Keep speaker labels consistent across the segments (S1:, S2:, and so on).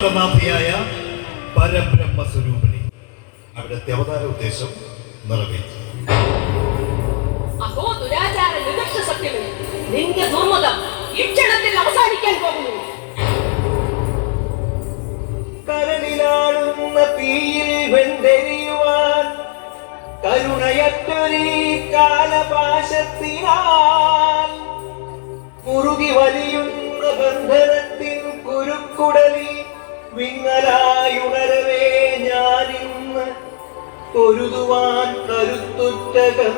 S1: നാഥിയായ പരബ്രഹ്മ സ്വരൂപിണി അവിടുത്തെ അവതാര ഉദ്ദേശം നിറവേറ്റി.
S2: അഹോ ദുരാചാര വിദഗ്ധ സത്യമേ നിന്റെ ദുർമതം ഇക്ഷണത്തിൽ അവസാനിക്കാൻ പോകുന്നു.
S3: കരളിലാടുന്ന തീയിൽ വെന്തെരിയുവാൻ കരുണയറ്റൊരീ കാലപാശത്തിനാൽ പൊരുതുവാൻ കരുത്തുറ്റകം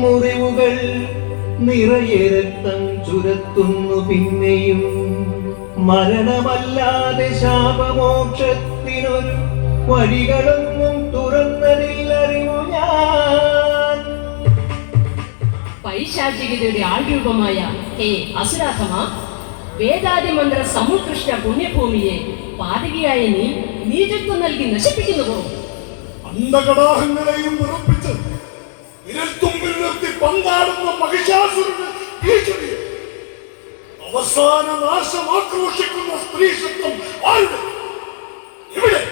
S3: മുറിവുകൾ നിറയെ രക്തം ചുരത്തുന്നു പിന്നെയും. മരണമല്ലാതെ ശാപമോക്ഷത്തിനൊരു വഴികളൊന്നും തുറന്നതില്ലറിവു ഞാൻ.
S2: പൈശാചികതയുടെ ആൾരൂപമായ ഹേ വേദാദി മന്ത്ര സമുത്കൃഷ്ട പുണ്യഭൂമിയെ പാതകിയായ നീ നീചത്വം നൽകി നശിപ്പിക്കുന്നുവോ
S4: അന്ധകടാഹങ്ങളെയും വിറപ്പിച്ച് വിരൽത്തുമ്പിൽ നിർത്തി പന്താടുന്ന മഹിഷാസുരന് ഭീഷണി അവസാന നാശം ആക്രോശിക്കുന്ന സ്ത്രീ ശബ്ദം ആരുടെ? ഇവിടെ.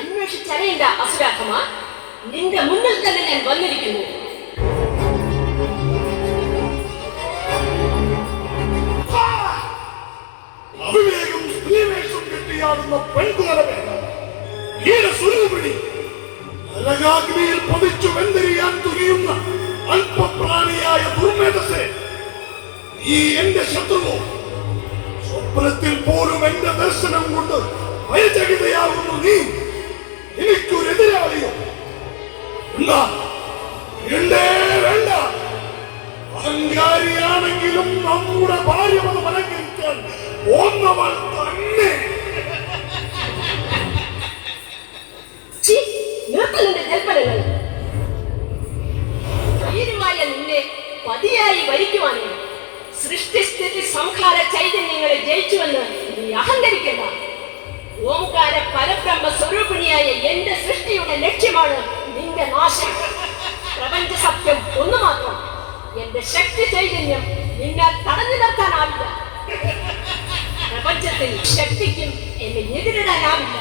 S2: അന്വേഷിച്ചറിയേണ്ട അസുരാധമ നിന്റെ മുന്നിൽ തന്നെ ഞാൻ വന്നിരിക്കുന്നു.
S4: അവിവേകം സ്ത്രീവേഷം കെട്ടിയാടുന്ന പെൺകുലവേ നരകാഗ്നിയിൽ പതിച്ചു വെന്തിരിയാൻ തുനിയുന്ന അല്പപ്രാണിയായ ദുർമേധത്തെ ഈ എന്റെ ശത്രുവോ? സ്വപ്നത്തിൽ പോലും എന്റെ ദർശനം കൊണ്ട് ഭയചകിതയാകുന്നു നീ. എനിക്കൊരു എതിരാളിയോ എന്താ വേണ്ടേ. അഹങ്കാരിയാണെങ്കിലും നമ്മുടെ ഭാര്യമത് അലങ്കരിക്കാൻ പോന്നവൾ തന്നെ.
S2: പതിയായി വരിക്കുവാനും സൃഷ്ടിസ്ഥിതി സംഹാര ചൈതന്യങ്ങളെ ജയിച്ചുവെന്ന് നീ അഹങ്കരിക്കണ്ട. ഓംകാര പരബ്രഹ്മ സ്വരൂപിണിയായ എന്റെ സൃഷ്ടിയുടെ ലക്ഷ്യമാണ് നിന്റെ നാശം. പ്രപഞ്ച സത്യം ഒന്നു മാത്രം എന്റെ ശക്തി ചൈതന്യം നിന്നെ തടഞ്ഞു നിർത്താനാവില്ല. പ്രപഞ്ചത്തിൽ ശക്തിക്കും എന്നെ എതിരിടാനാവില്ല.